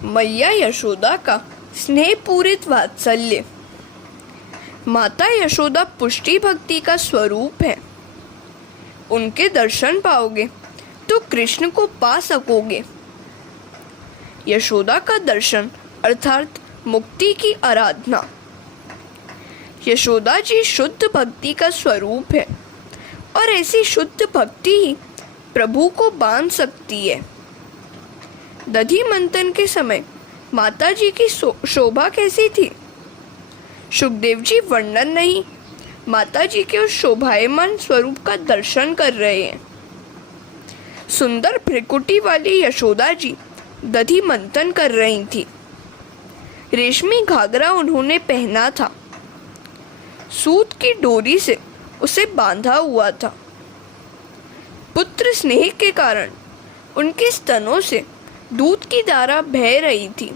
मैया यशोदा का स्नेहपूरित वात्सल्य। माता यशोदा पुष्टि भक्ति का स्वरूप है। उनके दर्शन पाओगे तो कृष्ण को पा सकोगे। यशोदा का दर्शन अर्थात मुक्ति की आराधना। यशोदा जी शुद्ध भक्ति का स्वरूप है और ऐसी शुद्ध भक्ति ही प्रभु को बांध सकती है। दधि मंथन के समय माता जी की शोभा कैसी थी? सुखदेव जी वर्णन नहीं, माता जी के उस शोभायमान स्वरूप का दर्शन कर रहे हैं। सुंदर भ्रिकुटी वाली यशोदा जी दधि मंथन कर रही थी। रेशमी घाघरा उन्होंने पहना था, सूत की डोरी से उसे बांधा हुआ था। पुत्र स्नेह के कारण उनके स्तनों से दूध की धारा बह रही थी।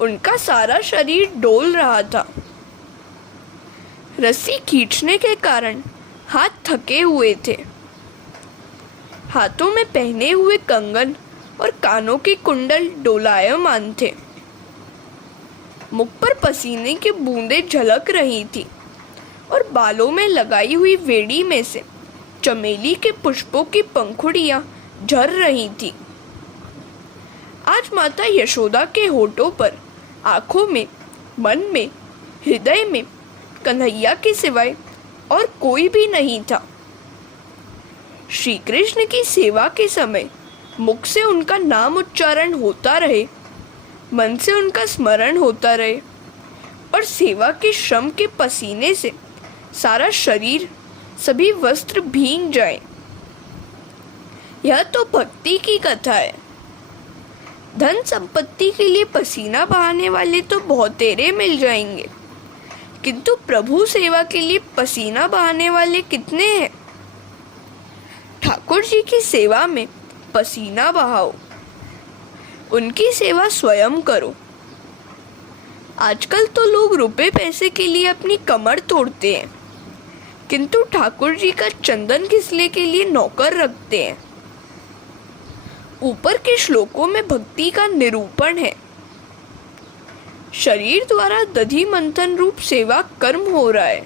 उनका सारा शरीर डोल रहा था। रस्सी खींचने के कारण हाथ थके हुए थे। हाथों में पहने हुए कंगन और कानों के कुंडल डोलायमान थे। मुख पर पसीने की बूंदें झलक रही थी और बालों में लगाई हुई वेड़ी में से चमेली के पुष्पों की पंखुड़ियां झर रही थी। आज माता यशोदा के होठों पर, आंखों में, मन में, हृदय में कन्हैया के सिवाय और कोई भी नहीं था। श्री कृष्ण की सेवा के समय मुख से उनका नाम उच्चारण होता रहे, मन से उनका स्मरण होता रहे और सेवा के श्रम के पसीने से सारा शरीर, सभी वस्त्र भीग जाए। यह तो भक्ति की कथा है। धन संपत्ति के लिए पसीना बहाने वाले तो बहुतेरे मिल जाएंगे, किंतु प्रभु सेवा के लिए पसीना बहाने वाले कितने हैं? ठाकुर जी की सेवा में पसीना बहाओ, उनकी सेवा स्वयं करो। आजकल तो लोग रुपए पैसे के लिए अपनी कमर तोड़ते हैं, किंतु ठाकुर जी का चंदन घिसने के लिए नौकर रखते हैं। ऊपर के श्लोकों में भक्ति का निरूपण है। शरीर द्वारा दधि मंथन रूप सेवा कर्म हो रहा है।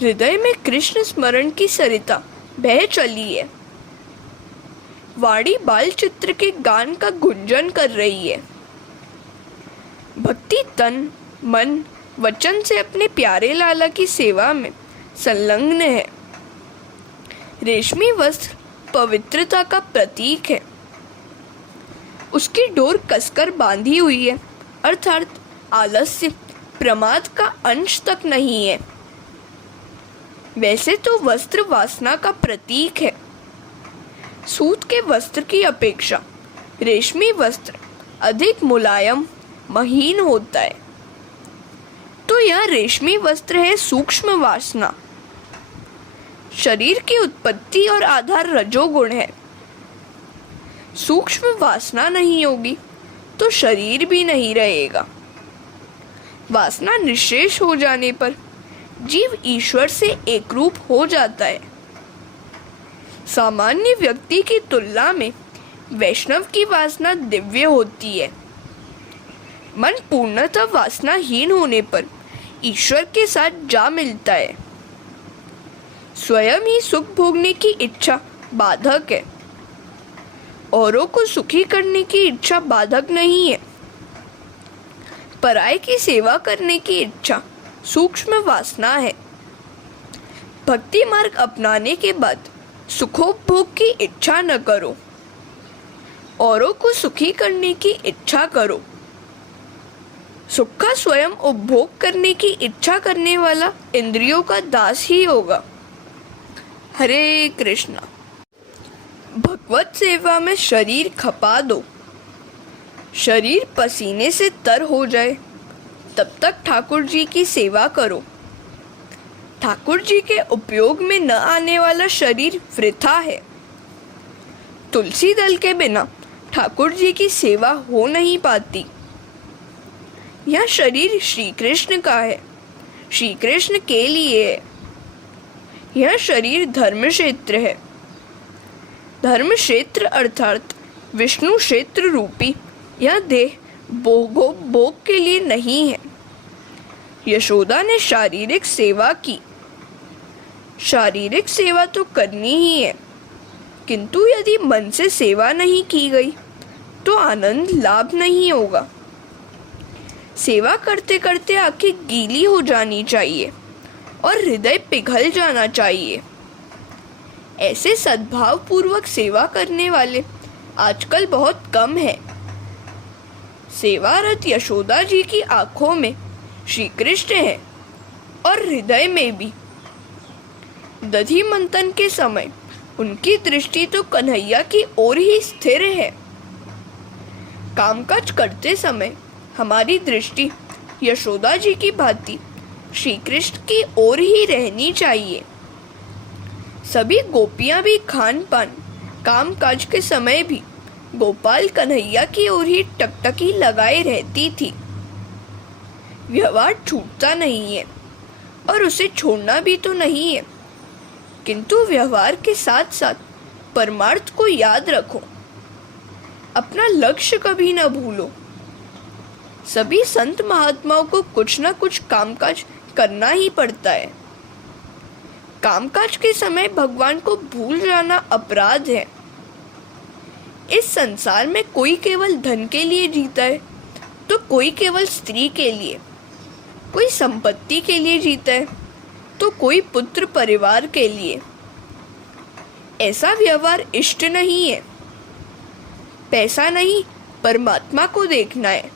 हृदय में कृष्ण स्मरण की सरिता बह चली है। वाणी बाल चित्र के गान का गुंजन कर रही है। भक्ति तन, मन, वचन से अपने प्यारे लाला की सेवा में संलग्न है। रेशमी वस्त्र पवित्रता का प्रतीक है। उसकी डोर कसकर बांधी हुई है, अर्थात आलस्य, प्रमाद का अंश तक नहीं है। वैसे तो वस्त्र वासना का प्रतीक है। सूत के वस्त्र की अपेक्षा रेशमी वस्त्र अधिक मुलायम, महीन होता है। तो यह रेशमी वस्त्र है सूक्ष्म वासना। शरीर की उत्पत्ति और आधार रजोगुण है। सूक्ष्म वासना नहीं होगी तो शरीर भी नहीं रहेगा। वासना निःशेष हो जाने पर जीव ईश्वर से एकरूप हो जाता है। सामान्य व्यक्ति की तुलना में वैष्णव की वासना दिव्य होती है। मन पूर्णतः वासनाहीन होने पर ईश्वर के साथ जा मिलता है। स्वयं ही सुख भोगने की इच्छा बाधक है। औरों को सुखी करने की इच्छा बाधक नहीं है। पराये की सेवा करने की इच्छा सूक्ष्म वासना है। भक्ति मार्ग अपनाने के बाद सुखोपभोग की इच्छा न करो, औरों को सुखी करने की इच्छा करो। सुख का स्वयं उपभोग करने की इच्छा करने वाला इंद्रियों का दास ही होगा। हरे कृष्णा। भगवत सेवा में शरीर खपा दो। शरीर पसीने से तर हो जाए तब तक ठाकुर जी की सेवा करो। ठाकुर जी के उपयोग में न आने वाला शरीर वृथा है। तुलसी दल के बिना ठाकुर जी की सेवा हो नहीं पाती। यह शरीर श्री कृष्ण का है, श्री कृष्ण के लिए है। यह शरीर धर्म क्षेत्र है। धर्म क्षेत्र अर्थात विष्णु क्षेत्र रूपी यह देह भोग के लिए नहीं है। यशोदा ने शारीरिक सेवा की। शारीरिक सेवा तो करनी ही है, किंतु यदि मन से सेवा नहीं की गई तो आनंद लाभ नहीं होगा। सेवा करते करते आंखें गीली हो जानी चाहिए और हृदय पिघल जाना चाहिए। ऐसे सद्भाव पूर्वक सेवा करने वाले आजकल बहुत कम हैं। सेवारत यशोदा जी की आंखों में श्री कृष्ण है और हृदय में भी। दधि मंथन के समय उनकी दृष्टि तो कन्हैया की ओर ही स्थिर है। कामकाज करते समय हमारी दृष्टि यशोदा जी की भांति श्री कृष्ण की ओर ही रहनी चाहिए। सभी गोपियां भी खान पान कामकाज के समय भी गोपाल कन्हैया की ओर ही टकटकी लगाए रहती थी। व्यवहार छूटता नहीं है और उसे छोड़ना भी तो नहीं है, किंतु व्यवहार के साथ साथ परमार्थ को याद रखो। अपना लक्ष्य कभी न भूलो। सभी संत महात्माओं को कुछ न कुछ कामकाज करना ही पड़ता है। कामकाज के समय भगवान को भूल जाना अपराध है। इस संसार में कोई केवल धन के लिए जीता है तो कोई केवल स्त्री के लिए, कोई संपत्ति के लिए जीता है तो कोई पुत्र परिवार के लिए। ऐसा व्यवहार इष्ट नहीं है। पैसा नहीं, परमात्मा को देखना है।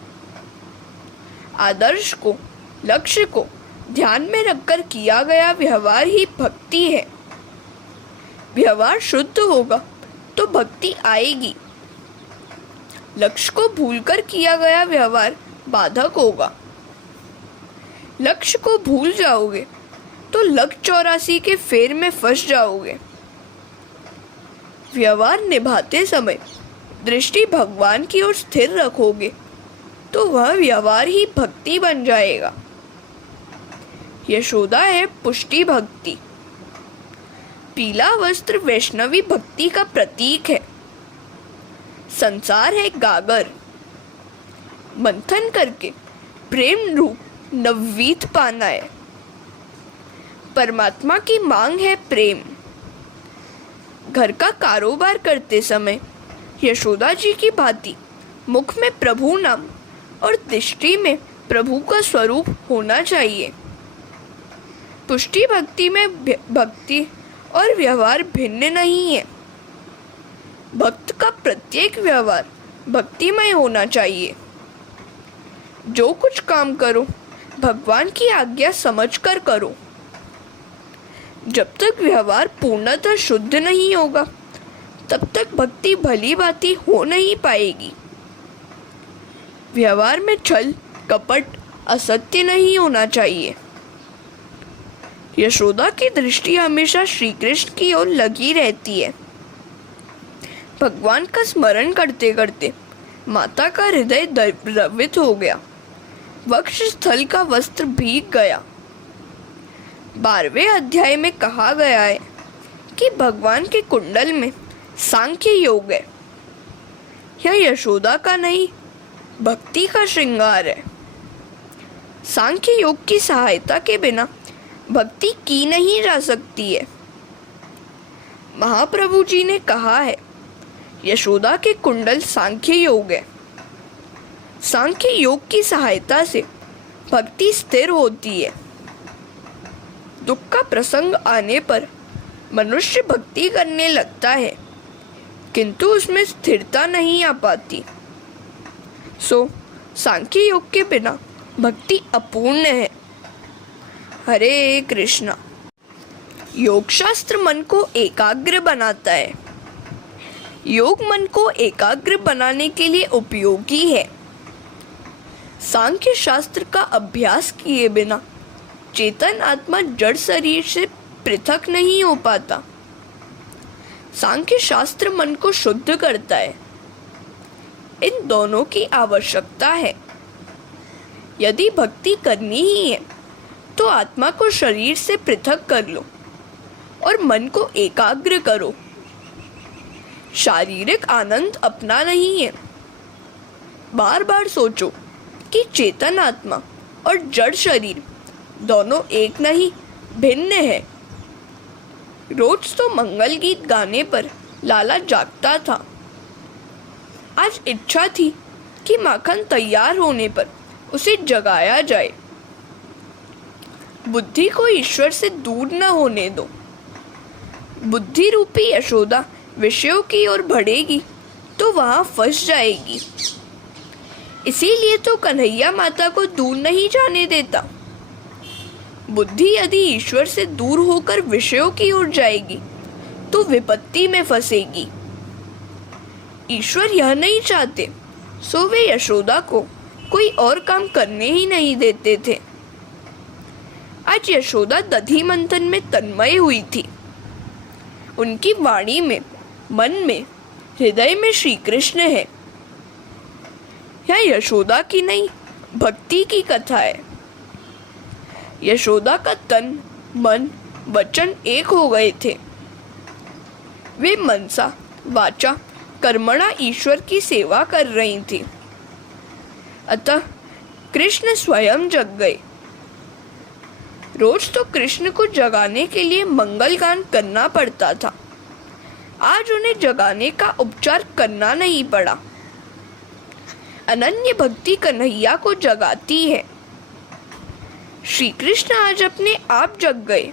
आदर्श को, लक्ष्य को ध्यान में रखकर किया गया व्यवहार ही भक्ति है। व्यवहार शुद्ध होगा तो भक्ति आएगी। लक्ष्य को भूलकर किया गया व्यवहार बाधक होगा। लक्ष्य को भूल जाओगे तो लक 84 के फेर में फंस जाओगे। व्यवहार निभाते समय दृष्टि भगवान की ओर स्थिर रखोगे तो वह व्यवहार ही भक्ति बन जाएगा। यशोदा है पुष्टि भक्ति। पीला वस्त्र वैष्णवी भक्ति का प्रतीक है। संसार है गागर। मंथन करके प्रेम रूप नववीत पाना है। परमात्मा की मांग है प्रेम। घर का कारोबार करते समय यशोदा जी की भांति मुख में प्रभु नाम और दृष्टि में प्रभु का स्वरूप होना चाहिए। पुष्टि भक्ति में भक्ति और व्यवहार भिन्न नहीं है। भक्त का प्रत्येक व्यवहार भक्तिमय होना चाहिए। जो कुछ काम करो भगवान की आज्ञा समझकर करो। जब तक व्यवहार पूर्णतः शुद्ध नहीं होगा तब तक भक्ति भली भांति हो नहीं पाएगी। व्यवहार में छल, कपट, असत्य नहीं होना चाहिए। यशोदा की दृष्टि हमेशा श्री कृष्ण की ओर लगी रहती है। भगवान का स्मरण करते करते माता का हृदय द्रवित हो गया। वक्ष स्थल का वस्त्र भीग गया। 12वें अध्याय में कहा गया है कि भगवान के कुंडल में सांख्य योग है। यह यशोदा का नहीं, भक्ति का श्रृंगार है। सांख्य योग की सहायता के बिना भक्ति की नहीं जा सकती है। महाप्रभु जी ने कहा है यशोदा के कुंडल सांख्य योग है। सांख्य योग की सहायता से भक्ति स्थिर होती है। दुख का प्रसंग आने पर मनुष्य भक्ति करने लगता है, किंतु उसमें स्थिरता नहीं आ पाती। सो सांख्य योग के बिना भक्ति अपूर्ण है। हरे कृष्णा। योग शास्त्र मन को एकाग्र बनाता है। योग मन को एकाग्र बनाने के लिए उपयोगी है। सांख्य शास्त्र का अभ्यास किए बिना चेतन आत्मा जड़ शरीर से पृथक नहीं हो पाता। सांख्य शास्त्र मन को शुद्ध करता है। इन दोनों की आवश्यकता है। यदि भक्ति करनी ही है तो आत्मा को शरीर से पृथक कर लो और मन को एकाग्र करो। शारीरिक आनंद अपना नहीं है। बार बार सोचो कि चेतन आत्मा और जड़ शरीर दोनों एक नहीं, भिन्न है। रोज तो मंगल गीत गाने पर लाला जागता था। आज इच्छा थी कि माखन तैयार होने पर उसे जगाया जाए। बुद्धि को ईश्वर से दूर न होने दो। बुद्धि रूपी यशोदा विषयों की ओर बढ़ेगी तो वहां फंस जाएगी। इसीलिए तो कन्हैया माता को दूर नहीं जाने देता। बुद्धि यदि ईश्वर से दूर होकर विषयों की ओर जाएगी तो विपत्ति में फंसेगी। ईश्वर यह नहीं चाहते, सो वे यशोदा को कोई और काम करने ही नहीं देते थे। आज यशोदा दधी मंथन में तन्मय हुई थी। उनकी वाणी में, मन में, हृदय में श्री कृष्ण है। यह यशोदा की नहीं, भक्ति की कथा है। यशोदा का तन, मन, वचन एक हो गए थे। वे मनसा वाचा कर्मणा ईश्वर की सेवा कर रही थी। अतः कृष्ण स्वयं जग गए। रोज तो कृष्ण को जगाने के लिए मंगल गान करना पड़ता था। आज उन्हें जगाने का उपचार करना नहीं पड़ा। अनन्य भक्ति कन्हैया को जगाती है। श्री कृष्ण आज अपने आप जग गए।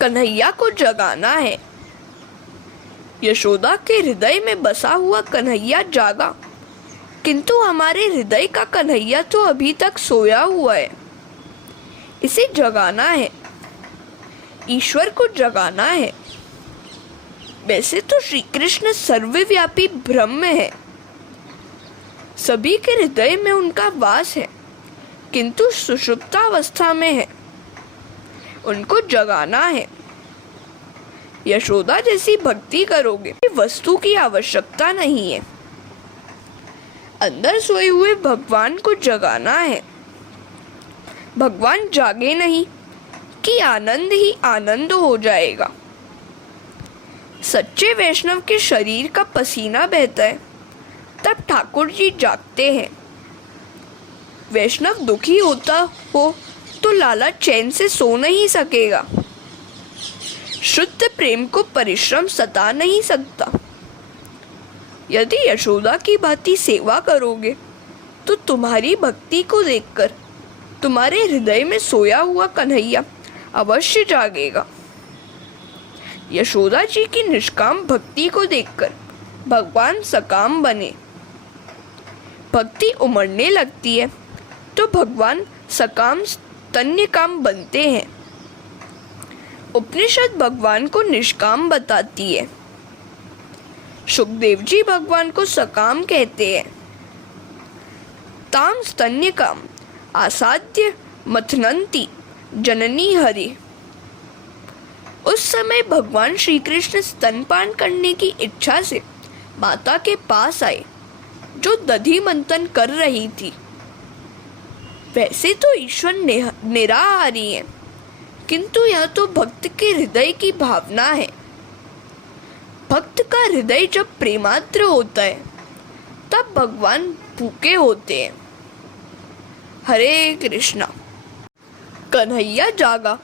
कन्हैया को जगाना है। यशोदा के हृदय में बसा हुआ कन्हैया जागा, किंतु हमारे हृदय का कन्हैया तो अभी तक सोया हुआ है। इसे जगाना है, ईश्वर को जगाना है। वैसे तो श्री कृष्ण सर्वव्यापी ब्रह्म है, सभी के हृदय में उनका वास है, किंतु सुषुप्तावस्था में है। उनको जगाना है। यशोदा जैसी भक्ति करोगे, वस्तु की आवश्यकता नहीं है। अंदर सोए हुए भगवान को जगाना है। भगवान जागे नहीं कि आनंद ही आनंद हो जाएगा। सच्चे वैष्णव के शरीर का पसीना बहता है, तब ठाकुर जी जागते हैं। वैष्णव दुखी होता हो तो लाला चैन से सो नहीं सकेगा। शुद्ध प्रेम को परिश्रम सता नहीं सकता। यदि यशोदा की भांति सेवा करोगे तो तुम्हारी भक्ति को देखकर तुम्हारे हृदय में सोया हुआ कन्हैया अवश्य जागेगा। यशोदा जी की निष्काम भक्ति को देखकर भगवान सकाम बने। भक्ति उमड़ने लगती है तो भगवान सकाम स्तन्य काम बनते हैं। उपनिषद भगवान को निष्काम बताती है। सुखदेव जी भगवान को सकाम कहते हैं। ताम स्तन्य काम आसाद्य मथनंती जननी हरि। उस समय भगवान श्री कृष्ण स्तनपान करने की इच्छा से माता के पास आए, जो दधी मंथन कर रही थी। वैसे तो ईश्वर निराहारी है, किंतु यह तो भक्त के हृदय की भावना है। भक्त का हृदय जब प्रेमाद्र होता है तब भगवान भूखे होते हैं। हरे कृष्णा। कन्हैया जागा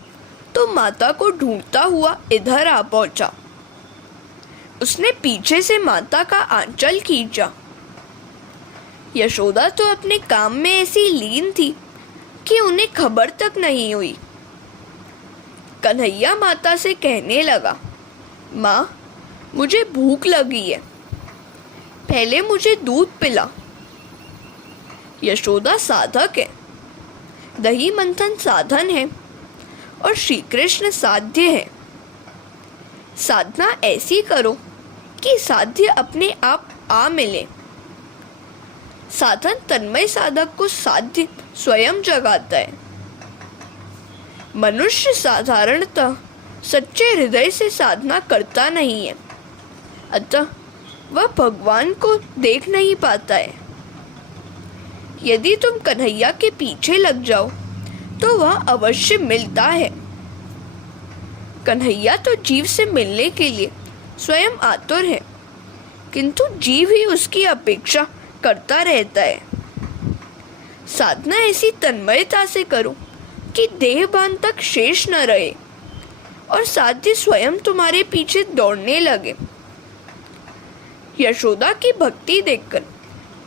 तो माता को ढूंढता हुआ इधर आ पहुंचा। उसने पीछे से माता का आंचल खींचा। यशोदा तो अपने काम में ऐसी लीन थी कि उन्हें खबर तक नहीं हुई। कन्हैया माता से कहने लगा, माँ, मुझे भूख लगी है, पहले मुझे दूध पिला। यशोदा साधक है, दही मंथन साधन है और श्री कृष्ण साध्य है। साधना ऐसी करो कि साध्य अपने आप आ मिले। साधन तन्मय साधक को साध्य स्वयं जगाता है। मनुष्य साधारणतः सच्चे हृदय से साधना करता नहीं है, अतः वह भगवान को देख नहीं पाता है। यदि तुम कन्हैया के पीछे लग जाओ तो वह अवश्य मिलता है। कन्हैया तो जीव से मिलने के लिए स्वयं आतुर है, किंतु जीव ही उसकी अपेक्षा करता रहता है। साधना ऐसी तन्मयता से करो कि देहभान तक शेष न रहे और साध्य स्वयं तुम्हारे पीछे दौड़ने लगे। यशोदा की भक्ति देखकर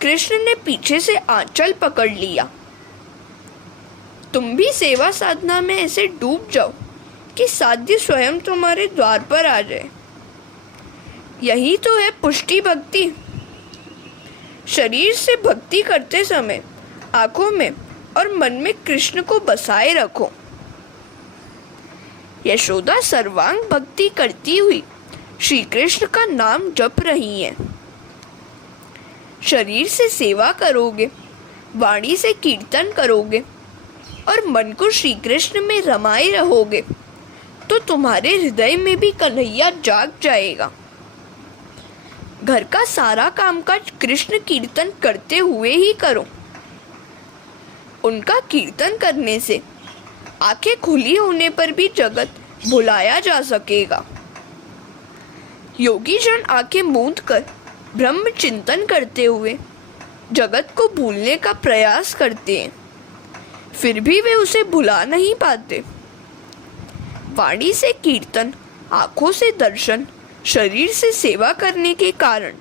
कृष्ण ने पीछे से आंचल पकड़ लिया। तुम भी सेवा साधना में ऐसे डूब जाओ कि साध्य स्वयं तुम्हारे द्वार पर आ जाए। यही तो है पुष्टि भक्ति। शरीर से भक्ति करते समय आंखों में और मन में कृष्ण को बसाए रखो। यशोदा सर्वांग भक्ति करती हुई श्री कृष्ण का नाम जप रही हैं। शरीर से सेवा करोगे, वाणी से कीर्तन करोगे और मन को श्री कृष्ण में रमाए रहोगे तो तुम्हारे हृदय में भी कन्हैया जाग जाएगा। घर का सारा कामकाज कृष्ण कीर्तन करते हुए ही करो। उनका कीर्तन करने से आंखें खुली होने पर भी जगत भुलाया जा सकेगा। योगी जन आंखें मूंद कर ब्रह्म चिंतन करते हुए जगत को भूलने का प्रयास करते हैं, फिर भी वे उसे भुला नहीं पाते। वाणी से कीर्तन, आंखों से दर्शन, शरीर से सेवा करने के कारण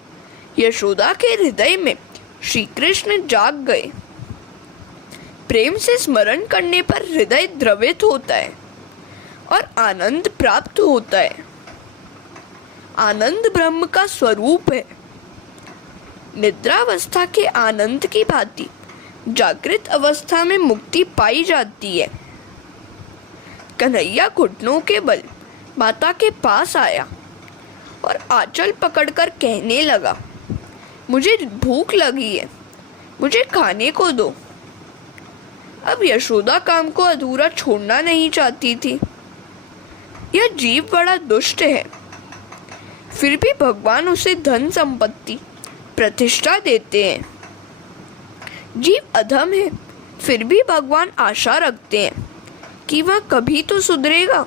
यशोदा के हृदय में श्री कृष्ण जाग गए। प्रेम से स्मरण करने पर हृदय द्रवित होता है और आनंद प्राप्त होता है। आनंद ब्रह्म का स्वरूप है। निद्रावस्था के आनंद की भांति जागृत अवस्था में मुक्ति पाई जाती है। कन्हैया घुटनों के बल माता के पास आया और आंचल पकड़कर कहने लगा, मुझे भूख लगी है, मुझे खाने को दो। अब यशोदा काम को अधूरा छोड़ना नहीं चाहती थी। यह जीव बड़ा दुष्ट है, फिर भी भगवान उसे धन संपत्ति प्रतिष्ठा देते हैं। जीव अधम है, फिर भी भगवान आशा रखते हैं कि वह कभी तो सुधरेगा।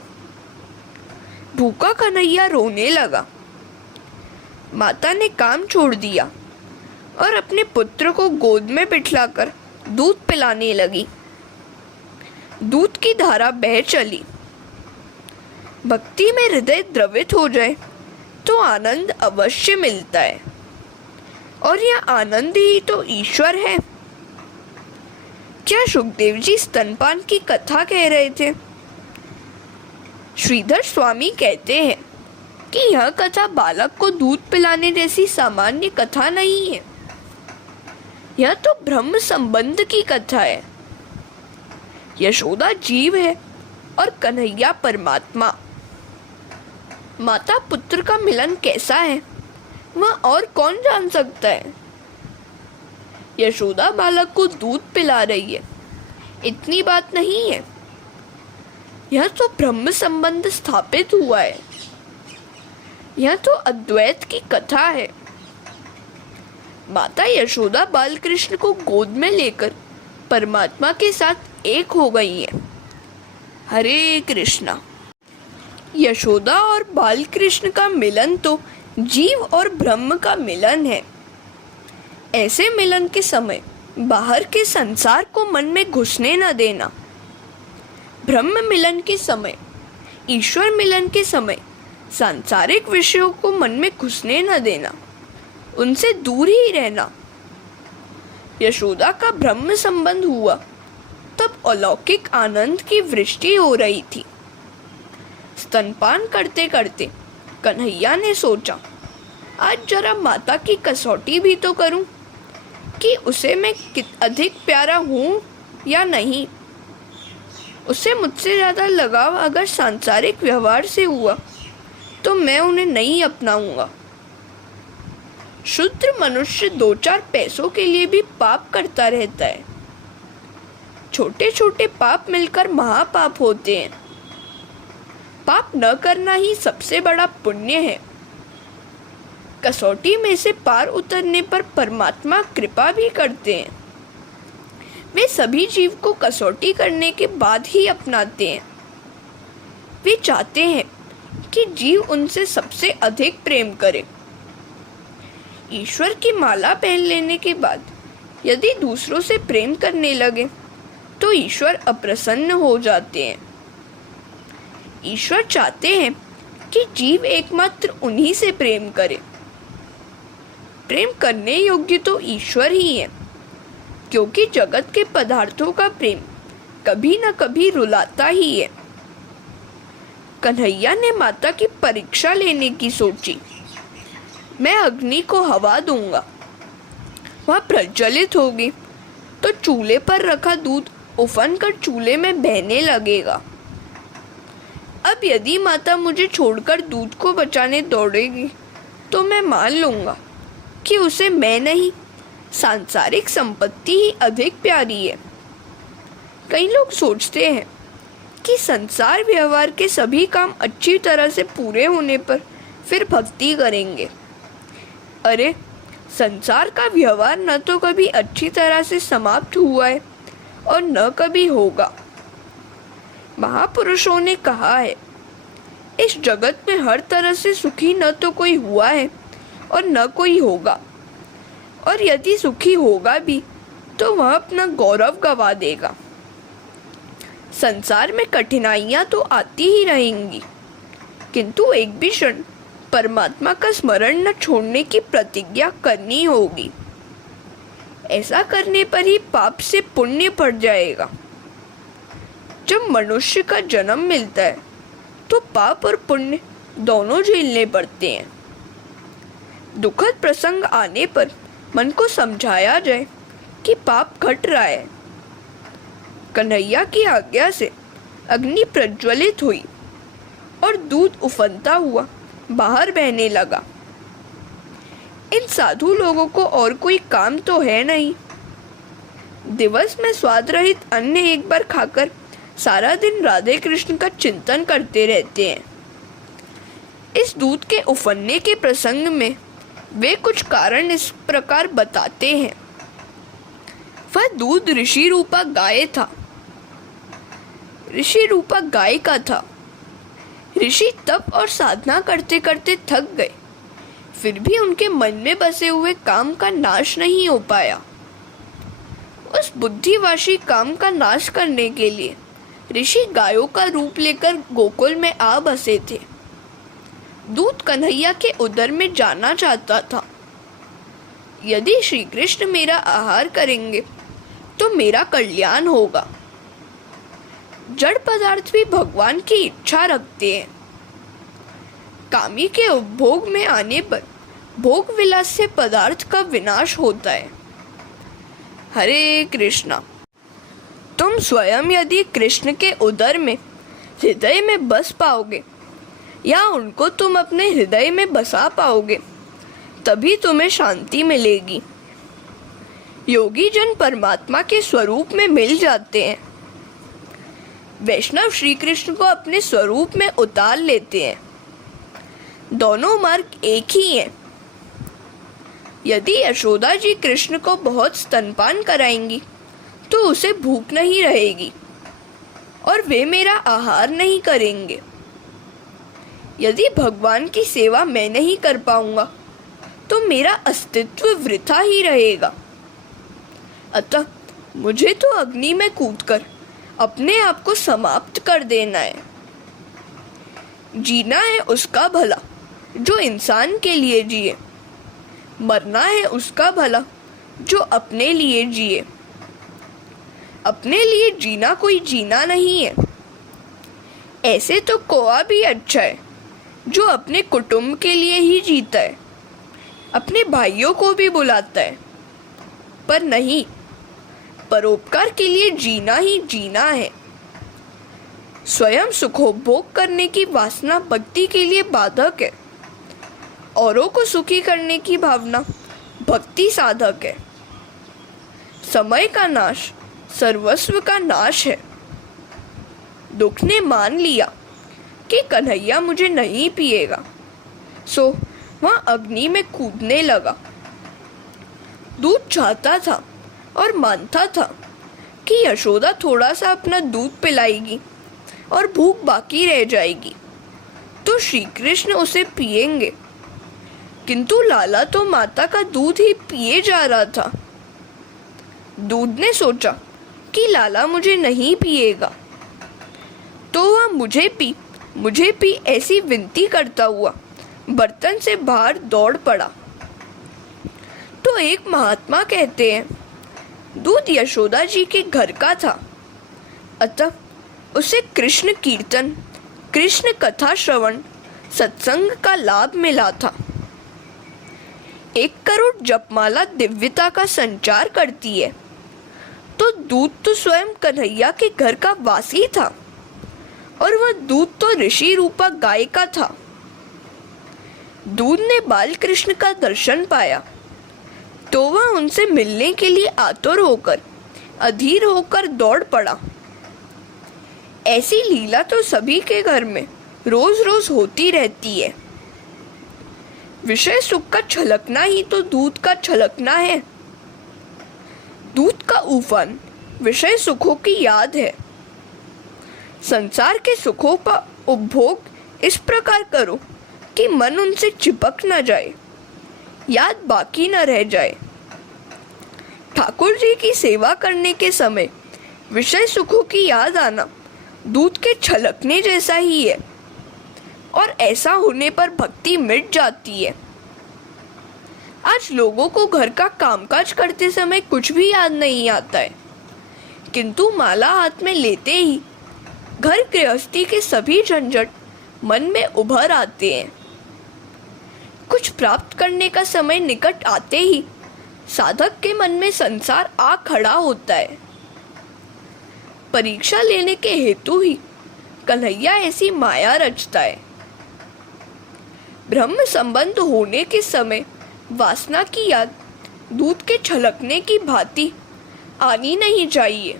भूखा कन्हैया रोने लगा। माता ने काम छोड़ दिया और अपने पुत्र को गोद में बिठलाकर दूध पिलाने लगी। दूध की धारा बह चली। भक्ति में हृदय द्रवित हो जाए तो आनंद अवश्य मिलता है, और यह आनंद ही तो ईश्वर है। क्या सुखदेव जी स्तनपान की कथा कह रहे थे? श्रीधर स्वामी कहते हैं कि यह कथा बालक को दूध पिलाने जैसी सामान्य कथा नहीं है। यह तो ब्रह्म संबंध की कथा है। यशोदा जीव है और कन्हैया परमात्मा। माता पुत्र का मिलन कैसा है वह और कौन जान सकता है। यशोदा बालक को दूध पिला रही है, इतनी बात नहीं है। यह तो ब्रह्म संबंध स्थापित हुआ है। यह तो अद्वैत की कथा है। माता यशोदा बाल कृष्ण को गोद में लेकर परमात्मा के साथ एक हो गई है। हरे कृष्णा। यशोदा और बाल कृष्ण का मिलन तो जीव और ब्रह्म का मिलन है। ऐसे मिलन के समय बाहर के संसार को मन में घुसने न देना। ब्रह्म मिलन के समय, ईश्वर मिलन के समय सांसारिक विषयों को मन में घुसने न देना, उनसे दूर ही रहना। यशोदा का ब्रह्म संबंध हुआ तब अलौकिक आनंद की वृष्टि हो रही थी। स्तनपान करते करते कन्हैया ने सोचा, आज जरा माता की कसौटी भी तो करूं कि उसे मैं अधिक प्यारा हूं या नहीं। उसे मुझसे ज़्यादा लगाव अगर सांसारिक व्यवहार से हुआ तो मैं उन्हें नहीं अपनाऊंगा। शुद्र मनुष्य 2-4 पैसों के लिए भी पाप करता रहता है। छोटे छोटे पाप मिलकर महापाप होते हैं। पाप न करना ही सबसे बड़ा पुण्य है। कसौटी में से पार उतरने पर परमात्मा कृपा भी करते हैं। वे सभी जीव को कसौटी करने के बाद ही अपनाते हैं। वे चाहते हैं कि जीव उनसे सबसे अधिक प्रेम करे। ईश्वर की माला पहन लेने के बाद यदि दूसरों से प्रेम करने लगे तो ईश्वर अप्रसन्न हो जाते हैं। ईश्वर चाहते हैं कि जीव एकमात्र उन्हीं से प्रेम करे। प्रेम करने योग्य तो ईश्वर ही है, क्योंकि जगत के पदार्थों का प्रेम कभी न कभी रुलाता ही है। कन्हैया ने माता की परीक्षा लेने की सोची। मैं अग्नि को हवा दूंगा, वह प्रज्वलित होगी तो चूल्हे पर रखा दूध उफन कर चूल्हे में बहने लगेगा। अब यदि माता मुझे छोड़कर दूध को बचाने दौड़ेगी तो मैं मान लूंगा कि उसे मैं नहीं, सांसारिक संपत्ति ही अधिक प्यारी है। कई लोग सोचते हैं कि संसार व्यवहार के सभी काम अच्छी तरह से पूरे होने पर फिर भक्ति करेंगे। अरे, संसार का व्यवहार न तो कभी अच्छी तरह से समाप्त हुआ है और न कभी होगा। महापुरुषों ने कहा है, इस जगत में हर तरह से सुखी न तो कोई हुआ है और न कोई होगा, और यदि सुखी होगा भी तो वह अपना गौरव गवा देगा। संसार में कठिनाइयां तो आती ही रहेंगी, किंतु एक भी क्षण परमात्मा का स्मरण न छोड़ने की प्रतिज्ञा करनी होगी। ऐसा करने पर ही पाप से पुण्य पड़ जाएगा। जब मनुष्य का जन्म मिलता है तो पाप और पुण्य दोनों झेलने पड़ते हैं। दुखद प्रसंग आने पर मन को समझाया जाए कि पाप घट रहा है। कन्हैया की आज्ञा से अग्नि प्रज्वलित हुई और दूध उफनता हुआ बाहर बहने लगा। इन साधु लोगों को और कोई काम तो है नहीं। दिवस में स्वाद रहित अन्न एक बार खाकर सारा दिन राधे कृष्ण का चिंतन करते रहते हैं। इस दूध के उफनने के प्रसंग में वे कुछ कारण इस प्रकार बताते हैं। वह दूध ऋषि रूपा गाय था। ऋषि रूपा गाय का था। ऋषि तप और साधना करते करते थक गए, फिर भी उनके मन में बसे हुए काम का नाश नहीं हो पाया। उस बुद्धिवाशी काम का नाश करने के लिए ऋषि गायों का रूप लेकर गोकुल में आ बसे थे। दूध कन्हैया के उदर में जाना चाहता था। यदि श्री कृष्ण मेरा आहार करेंगे तो मेरा कल्याण होगा। जड़ पदार्थ भी भगवान की इच्छा रखते हैं। कामी के उपभोग में आने पर भोग विलास से पदार्थ का विनाश होता है। हरे कृष्णा। तुम स्वयं यदि कृष्ण के उदर में हृदय में बस पाओगे या उनको तुम अपने हृदय में बसा पाओगे, तभी तुम्हें शांति मिलेगी। योगी जन परमात्मा के स्वरूप में मिल जाते हैं। वैष्णव श्री कृष्ण को अपने स्वरूप में उतार लेते हैं। दोनों मार्ग एक ही हैं। यदि यशोदा जी कृष्ण को बहुत स्तनपान कराएंगी तो उसे भूख नहीं रहेगी और वे मेरा आहार नहीं करेंगे। यदि भगवान की सेवा मैं नहीं कर पाऊंगा तो मेरा अस्तित्व वृथा ही रहेगा। अतः मुझे तो अग्नि में कूदकर अपने आप को समाप्त कर देना है। जीना है उसका भला जो इंसान के लिए जिए, मरना है उसका भला जो अपने लिए जिए। अपने लिए जीना कोई जीना नहीं है। ऐसे तो कौआ भी अच्छा है जो अपने कुटुंब के लिए ही जीता है, अपने भाइयों को भी बुलाता है, पर नहीं, परोपकार के लिए जीना ही जीना है। स्वयं सुखोपभोग करने की वासना भक्ति के लिए बाधक है। औरों को सुखी करने की भावना भक्ति साधक है। समय का नाश सर्वस्व का नाश है। दुख ने मान लिया कि कन्हैया मुझे नहीं पिएगा, सो वह अग्नि में कूदने लगा। दूध चाहता था और मानता था कि यशोदा थोड़ा सा अपना दूध पिलाएगी और भूख बाकी रह जाएगी, तो श्री कृष्ण उसे पिएंगे, किंतु लाला तो माता का दूध ही पिए जा रहा था। दूध ने सोचा कि लाला मुझे नहीं पिएगा, तो वह मुझे पी ऐसी विनती करता हुआ बर्तन से बाहर दौड़ पड़ा। तो एक महात्मा कहते हैं, दूध यशोदा जी के घर का था, अतः उसे कृष्ण कीर्तन, कृष्ण कथा श्रवण, सत्संग का लाभ मिला था। 1 करोड़ जपमाला दिव्यता का संचार करती है, तो दूध तो स्वयं कन्हैया के घर का वासी था, और वह दूध तो ऋषि रूपा गाय का था। दूध ने बाल कृष्ण का दर्शन पाया, तो वह उनसे मिलने के लिए आतुर होकर, अधीर होकर दौड़ पड़ा। ऐसी लीला तो सभी के घर में रोज रोज होती रहती है। विषय सुख का छलकना ही तो दूध का छलकना है। दूध का उफान विषय सुखों की याद है। संसार के सुखों का उपभोग इस प्रकार करो कि मन उनसे चिपक न जाए, याद बाकी न रह जाए। ठाकुर जी की सेवा करने के समय विषय सुखों की याद आना दूध के छलकने जैसा ही है, और ऐसा होने पर भक्ति मिट जाती है। आज लोगों को घर का कामकाज करते समय कुछ भी याद नहीं आता है, किंतु माला हाथ में लेते ही घर गृहस्थी के सभी झंझट मन में उभर आते हैं। कुछ प्राप्त करने का समय निकट आते ही साधक के मन में संसार आ खड़ा होता है। परीक्षा लेने के हेतु ही कन्हैया ऐसी माया रचता है। ब्रह्म संबंध होने के समय वासना की याद दूध के छलकने की भांति आनी नहीं चाहिए।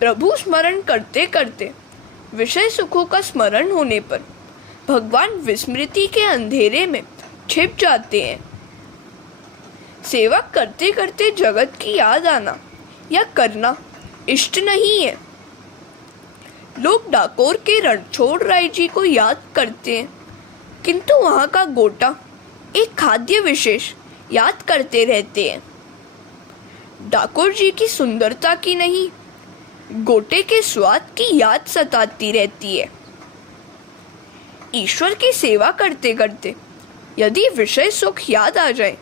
प्रभु स्मरण करते करते विषय सुखों का स्मरण होने पर भगवान विस्मृति के अंधेरे में छिप जाते हैं। सेवा करते करते जगत की याद आना या करना इष्ट नहीं है। लोग डाकोर के रणछोड़ राय जी को याद करते हैं, किंतु वहाँ का गोटा, एक खाद्य विशेष याद करते रहते हैं। डाकोर जी की सुंदरता की नहीं, गोटे के स्वाद की याद सताती रहती है। ईश्वर की सेवा करते करते यदि विषय सुख याद आ जाए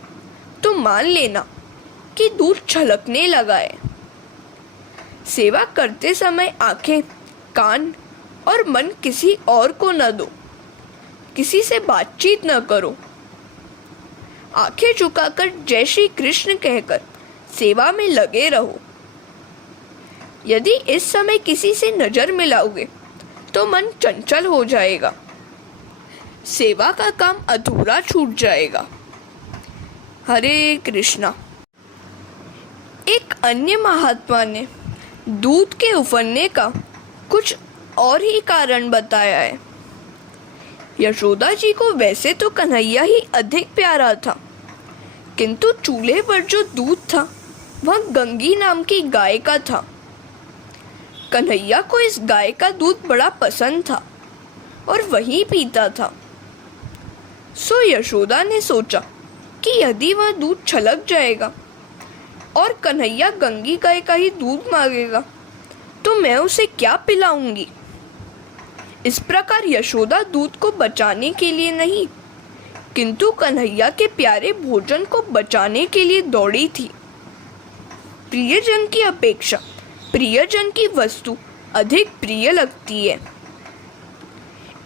तो मान लेना कि दूध छलकने लगा है। सेवा करते समय आंखें, कान और मन किसी और को न दो, किसी से बातचीत न करो। आंखें झुकाकर जय श्री कृष्ण कहकर सेवा में लगे रहो। यदि इस समय किसी से नजर मिलाओगे तो मन चंचल हो जाएगा, सेवा का काम अधूरा छूट जाएगा। हरे कृष्णा। एक अन्य महात्मा ने दूध के उफनने का कुछ और ही कारण बताया है। यशोदा जी को वैसे तो कन्हैया ही अधिक प्यारा था, किंतु चूल्हे पर जो दूध था वह गंगी नाम की गाय का था। कन्हैया को इस गाय का दूध बड़ा पसंद था और वही पीता था। सो यशोदा ने सोचा कि यदि वह दूध छलक जाएगा और कन्हैया गंगी गाय का ही दूध मांगेगा तो मैं उसे क्या पिलाऊंगी। इस प्रकार यशोदा दूध को बचाने के लिए नहीं, किंतु कन्हैया के प्यारे भोजन को बचाने के लिए दौड़ी थी। प्रियजन की अपेक्षा प्रियजन की वस्तु अधिक प्रिय लगती है।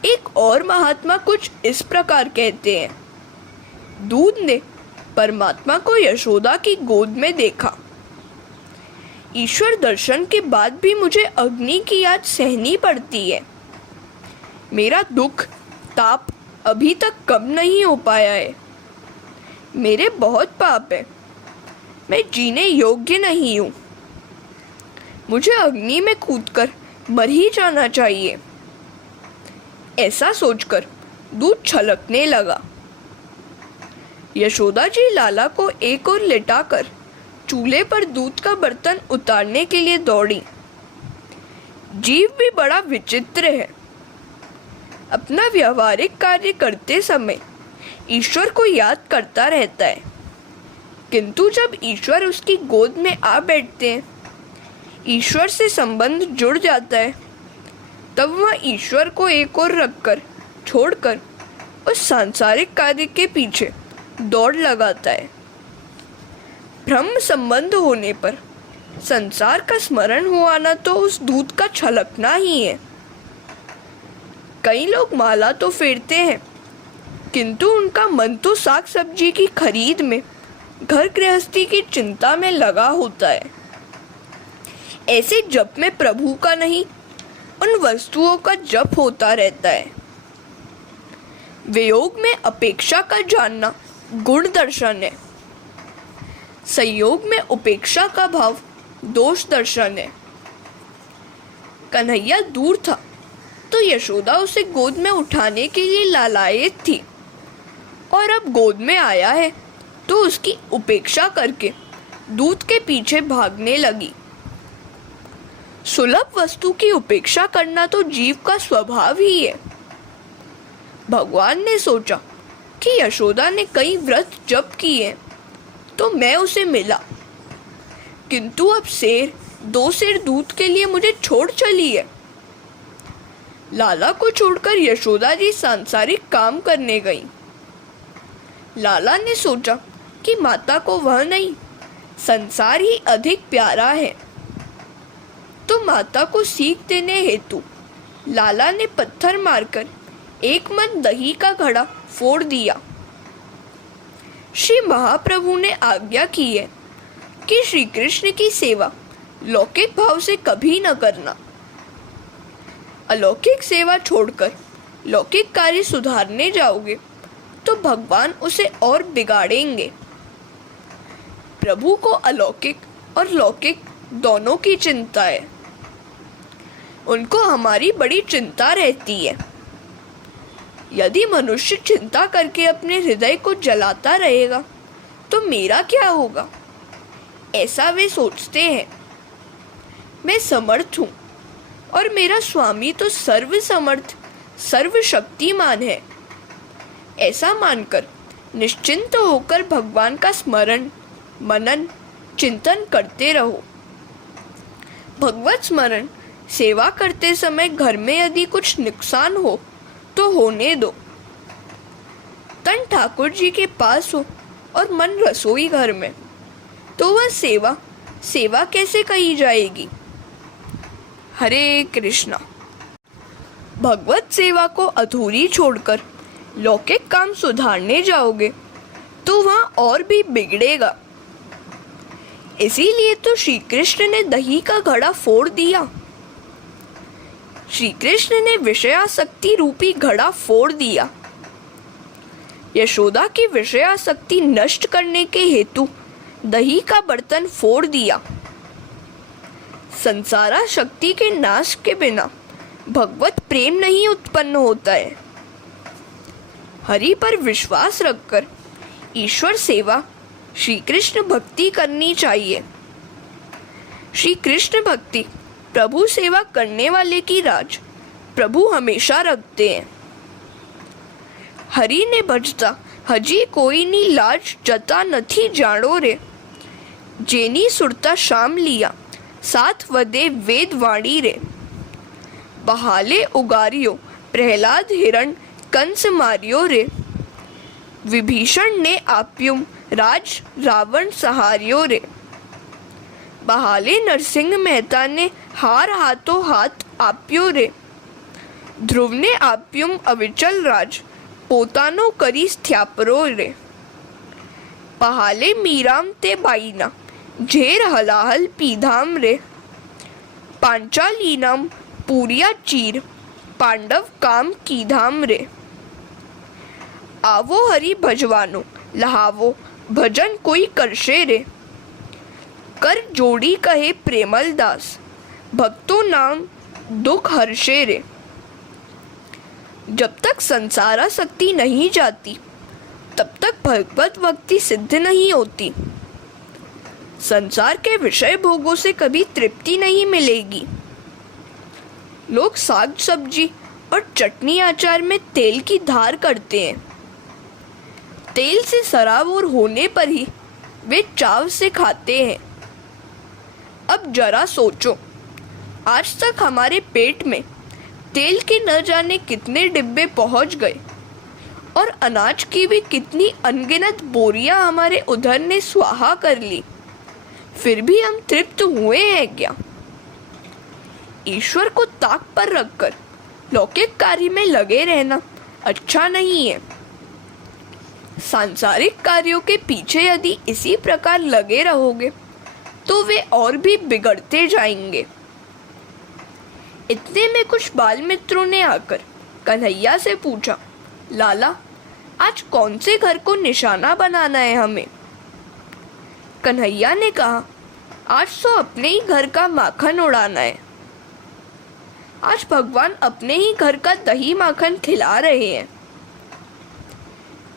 एक और महात्मा कुछ इस प्रकार कहते हैं, दूध ने परमात्मा को यशोदा की गोद में देखा। ईश्वर दर्शन के बाद भी मुझे अग्नि की याद सहनी पड़ती है। मेरा दुख ताप अभी तक कम नहीं हो पाया है। मेरे बहुत पाप है, मैं जीने योग्य नहीं हूँ। मुझे अग्नि में कूदकर मर ही जाना चाहिए। ऐसा सोचकर दूध छलकने लगा। यशोदा जी लाला को एक ओर लेटाकर चूल्हे पर दूध का बर्तन उतारने के लिए दौड़ी। जीव भी बड़ा विचित्र है। अपना व्यवहारिक कार्य करते समय ईश्वर को याद करता रहता है, किंतु जब ईश्वर उसकी गोद में आ बैठते हैं, ईश्वर से संबंध जुड़ जाता है, तब वह ईश्वर को एक ओर रखकर छोड़कर उस सांसारिक कार्य के पीछे दौड़ लगाता है। ब्रह्म संबंध होने पर संसार का स्मरण हो आना तो उस दूत का छलकना ही है। कई लोग माला तो फेरते हैं, किंतु उनका मन तो साग सब्जी की खरीद में, घर गृहस्थी की चिंता में लगा होता है। ऐसे जप में प्रभु का नहीं, उन वस्तुओं का जप होता रहता है। वियोग में अपेक्षा का जानना गुण दर्शन है, संयोग में उपेक्षा का भाव दोष दर्शन है। कन्हैया दूर था तो यशोदा उसे गोद में उठाने के लिए लालायित थी, और अब गोद में आया है तो उसकी उपेक्षा करके दूध के पीछे भागने लगी। सुलभ वस्तु की उपेक्षा करना तो जीव का स्वभाव ही है। भगवान ने सोचा कि यशोदा ने कई व्रत जप किए तो मैं उसे मिला, किंतु अब दो सेर दूध के लिए मुझे छोड़ चली है। लाला को छोड़कर यशोदा जी सांसारिक काम करने गई। लाला ने सोचा कि माता को वह नहीं, संसार ही अधिक प्यारा है, तो माता को सीख देने हेतु लाला ने पत्थर मारकर एक मन दही का घड़ा फोड़ दिया। श्री महाप्रभु ने आज्ञा की है कि श्री कृष्ण की सेवा लौकिक भाव से कभी न करना। अलौकिक सेवा छोड़कर लौकिक कार्य सुधारने जाओगे तो भगवान उसे और बिगाड़ेंगे। प्रभु को अलौकिक और लौकिक दोनों की चिंता है। उनको हमारी बड़ी चिंता रहती है। यदि मनुष्य चिंता करके अपने हृदय को जलाता रहेगा तो मेरा क्या होगा, ऐसा वे सोचते हैं। मैं समर्थ हूँ और मेरा स्वामी तो सर्व समर्थ सर्वशक्तिमान है, ऐसा मानकर निश्चिंत होकर भगवान का स्मरण मनन चिंतन करते रहो। भगवत स्मरण सेवा करते समय घर में यदि कुछ नुकसान हो तो होने दो। तन ठाकुर जी के पास हो और मन रसोई घर में, तो वह सेवा कैसे कही जाएगी। हरे कृष्णा। भगवत सेवा को अधूरी छोड़कर लौकिक काम सुधारने जाओगे तो वहां और भी बिगड़ेगा। इसीलिए तो श्री कृष्ण ने दही का घड़ा फोड़ दिया। श्री कृष्ण ने विषयासक्ति रूपी घड़ा फोड़ दिया। यशोदा की विषयासक्ति नष्ट करने के हेतु दही का बर्तन फोड़ दिया। संसारा शक्ति के नाश के बिना भगवत प्रेम नहीं उत्पन्न होता है। हरि पर विश्वास रखकर ईश्वर सेवा श्री कृष्ण भक्ति करनी चाहिए। श्री कृष्ण भक्ति प्रभु सेवा करने वाले की राज प्रभु हमेशा रखते हैं। हरि ने भजता हजी कोई नी लाज जता नथी जानो रे, जेनी सुरता शाम लिया साथ वदे वेद वाणी रे। बहाले उगारियो प्रहलाद हिरण कंस मारियो रे, विभीषण ने आप्युम राज रावण सहारियो रे। बहाले नरसिंह मेहता ने हार हाथों हाथ आप्यो रे, ध्रुव ने आप्युम अविचल राज पोतानो करी स्थ्यापरो रे। पहाले मीराम ते बाईना झेर हलाहल पीधाम रे, पांचालीनाम पूरिया चीर पांडव काम कीधाम रे। आवो हरि भजवानो लहावो भजन कोई करशे रे, कर जोड़ी कहे प्रेमल दास भक्तों नाम दुख हर्षे रे। जब तक संसारासक्ति नहीं जाती तब तक भगवत भक्ति सिद्ध नहीं होती। संसार के विषय भोगों से कभी तृप्ति नहीं मिलेगी। लोग साग सब्जी और चटनी अचार में तेल की धार करते हैं। तेल से सराबोर होने पर ही वे चाव से खाते हैं। अब जरा सोचो, आज तक हमारे पेट में तेल के न जाने कितने डिब्बे पहुंच गए और अनाज की भी कितनी अनगिनत बोरियां हमारे उधर ने स्वाहा कर ली, फिर भी हम तृप्त हुए हैं क्या? ईश्वर को ताक पर रखकर लौकिक कार्य में लगे रहना अच्छा नहीं है। सांसारिक कार्यों के पीछे यदि इसी प्रकार लगे रहोगे तो वे और भी बिगड़ते जाएंगे। इतने में कुछ बाल मित्रों ने आकर कन्हैया से पूछा, लाला, आज कौन से घर को निशाना बनाना है हमें? कन्हैया ने कहा, आज तो अपने ही घर का माखन उड़ाना है। आज भगवान अपने ही घर का दही माखन खिला रहे हैं।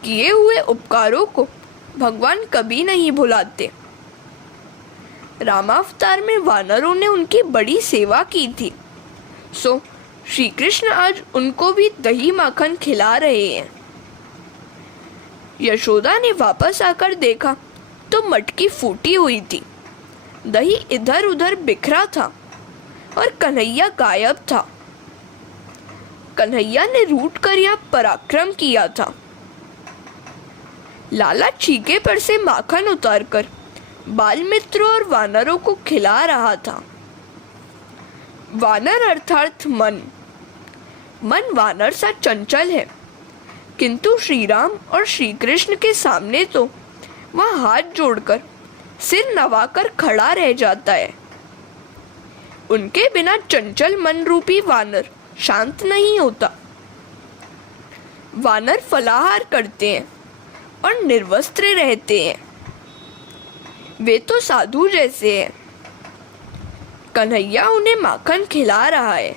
किए हुए उपकारों को भगवान कभी नहीं भुलाते। रामावतार में वानरों ने उनकी बड़ी सेवा की थी, सो श्री कृष्ण आज उनको भी दही माखन खिला रहे हैं। यशोदा ने वापस आकर देखा तो मटकी फूटी हुई थी, दही इधर उधर बिखरा था और कन्हैया गायब था। कन्हैया ने रूठ कर यह पराक्रम किया था। लाला छीके पर से माखन उतारकर बाल मित्रों और वानरों को खिला रहा था। वानर अर्थात मन वानर सा चंचल है, किंतु श्री राम और श्री कृष्ण के सामने तो वह हाथ जोड़कर सिर नवाकर खड़ा रह जाता है। उनके बिना चंचल मन रूपी वानर शांत नहीं होता। वानर फलाहार करते हैं और निर्वस्त्र रहते हैं, वे तो साधु जैसे हैं। कन्हैया उन्हें माखन खिला रहा है।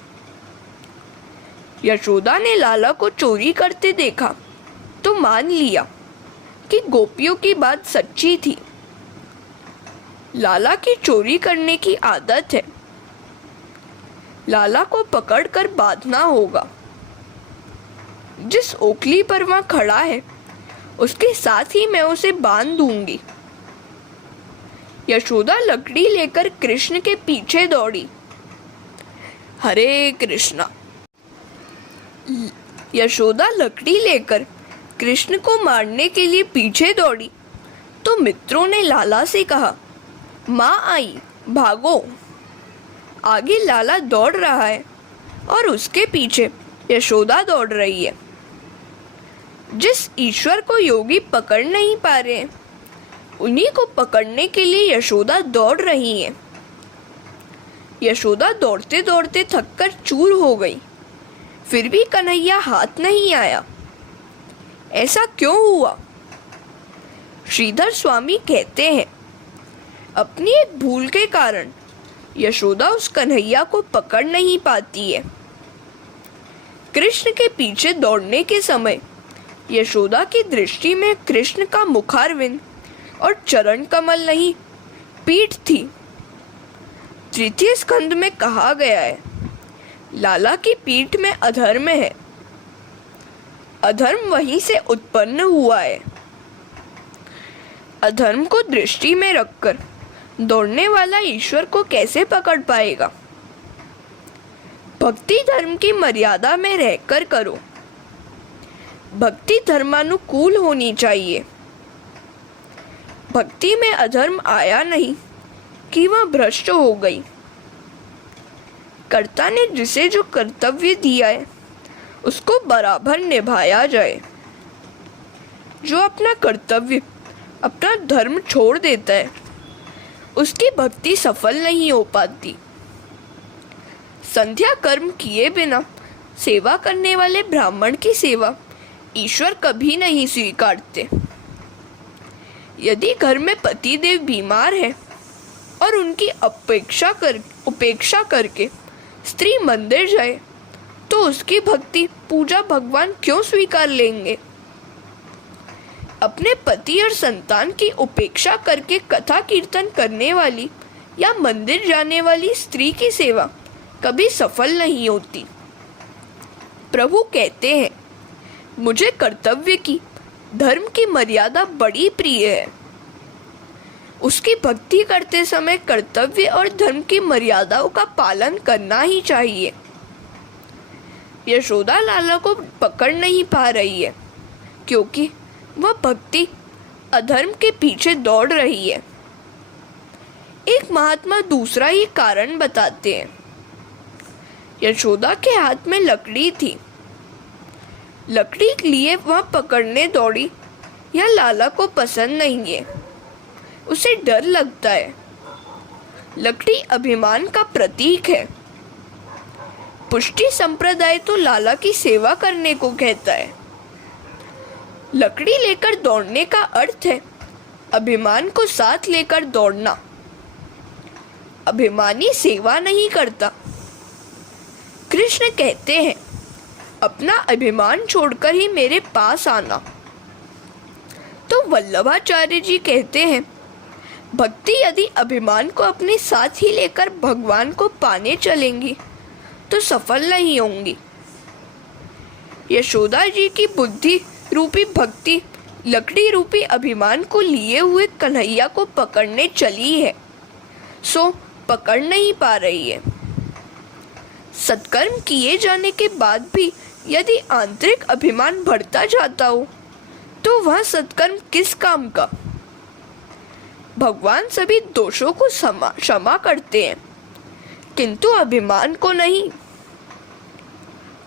यशोदा ने लाला को चोरी करते देखा तो मान लिया कि गोपियों की बात सच्ची थी। लाला की चोरी करने की आदत है, लाला को पकड़कर बांधना होगा। जिस ओखली पर वह खड़ा है उसके साथ ही मैं उसे बांध दूंगी। यशोदा लकड़ी लेकर कृष्ण के पीछे दौड़ी। हरे कृष्णा। यशोदा लकड़ी लेकर कृष्ण को मारने के लिए पीछे दौड़ी तो मित्रों ने लाला से कहा, माँ आई, भागो। आगे लाला दौड़ रहा है और उसके पीछे यशोदा दौड़ रही है। जिस ईश्वर को योगी पकड़ नहीं पा रहे, उन्हीं को पकड़ने के लिए यशोदा दौड़ रही है। यशोदा दौड़ते दौड़ते थककर चूर हो गई, फिर भी कन्हैया हाथ नहीं आया। ऐसा क्यों हुआ? श्रीधर स्वामी कहते हैं, अपनी एक भूल के कारण यशोदा उस कन्हैया को पकड़ नहीं पाती है। कृष्ण के पीछे दौड़ने के समय यशोदा की दृष्टि में कृष्ण का मुखारविंद और चरण कमल नहीं, पीठ थी। तृतीय स्कंद में कहा गया है, लाला की पीठ में अधर्म है। अधर्म वहीं से उत्पन्न हुआ है। अधर्म को दृष्टि में रखकर दौड़ने वाला ईश्वर को कैसे पकड़ पाएगा? भक्ति धर्म की मर्यादा में रहकर करो। भक्ति धर्मानुकूल होनी चाहिए। भक्ति में अधर्म आया नहीं कि वह भ्रष्ट हो गई। कर्ता ने जिसे जो कर्तव्य दिया है उसको बराबर निभाया जाए। जो अपना कर्तव्य, अपना धर्म छोड़ देता है, उसकी भक्ति सफल नहीं हो पाती। संध्या कर्म किए बिना सेवा करने वाले ब्राह्मण की सेवा ईश्वर कभी नहीं स्वीकारते। यदि घर में पतिदेव बीमार है और उनकी उपेक्षा करके स्त्री मंदिर जाए तो उसकी भक्ति पूजा भगवान क्यों स्वीकार लेंगे? अपने पति और संतान की उपेक्षा करके कथा कीर्तन करने वाली या मंदिर जाने वाली स्त्री की सेवा कभी सफल नहीं होती। प्रभु कहते हैं, मुझे कर्तव्य की, धर्म की मर्यादा बड़ी प्रिय है। उसकी भक्ति करते समय कर्तव्य और धर्म की मर्यादाओं का पालन करना ही चाहिए। यशोदा लाला को पकड़ नहीं पा रही है क्योंकि वह भक्ति अधर्म के पीछे दौड़ रही है। एक महात्मा दूसरा ही कारण बताते हैं। यशोदा के हाथ में लकड़ी थी। लकड़ी लिए वह पकड़ने दौड़ी। यह लाला को पसंद नहीं है, उसे डर लगता है। लकड़ी अभिमान का प्रतीक है। पुष्टि संप्रदाय तो लाला की सेवा करने को कहता है। लकड़ी लेकर दौड़ने का अर्थ है अभिमान को साथ लेकर दौड़ना। अभिमानी सेवा नहीं करता। कृष्ण कहते हैं, अपना अभिमान छोड़कर ही मेरे पास आना। तो वल्लभाचार्य जी कहते हैं, भक्ति यदि अभिमान को अपने साथ ही लेकर भगवान को पाने चलेंगी तो सफल नहीं होंगी। यशोदा जी की बुद्धि रूपी भक्ति लकड़ी रूपी अभिमान को लिए हुए कन्हैया को पकड़ने चली है, सो पकड़ नहीं पा रही है। सत्कर्म किए जाने के बाद भी यदि आंतरिक अभिमान बढ़ता जाता हो तो वह सत्कर्म किस काम का। भगवान सभी दोषों को क्षमा करते हैं किंतु अभिमान को नहीं।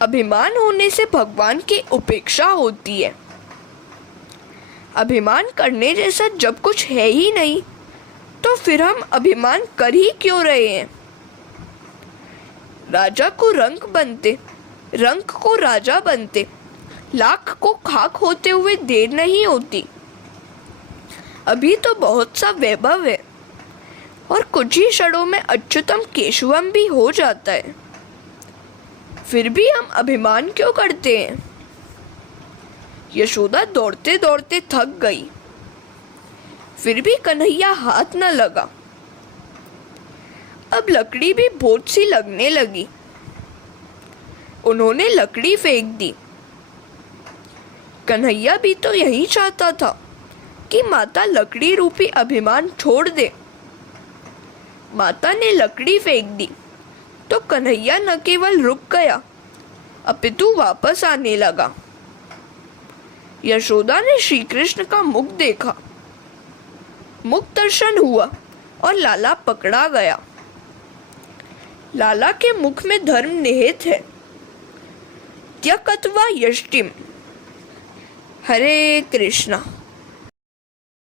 अभिमान होने से भगवान की उपेक्षा होती है। अभिमान करने जैसा जब कुछ है ही नहीं तो फिर हम अभिमान कर ही क्यों रहे हैं। राजा को रंक बनते, रंक को राजा बनते, लाख को खाक होते हुए देर नहीं होती। अभी तो बहुत सा वैभव है और कुछ ही क्षणों में अच्युतम केशवम भी हो जाता है। फिर भी हम अभिमान क्यों करते हैं। यशोदा दौड़ते दौड़ते थक गई, फिर भी कन्हैया हाथ न लगा। अब लकड़ी भी बोझ सी लगने लगी। उन्होंने लकड़ी फेंक दी। कन्हैया भी तो यही चाहता था कि माता लकड़ी रूपी अभिमान छोड़ दे। माता ने लकड़ी फेंक दी तो कन्हैया न केवल रुक गया अपितु वापस आने लगा। यशोदा ने श्री कृष्ण का मुख देखा, मुख दर्शन हुआ और लाला पकड़ा गया। लाला के मुख में धर्म निहित है। त्यक्त्वा यष्टिम। हरे कृष्णा।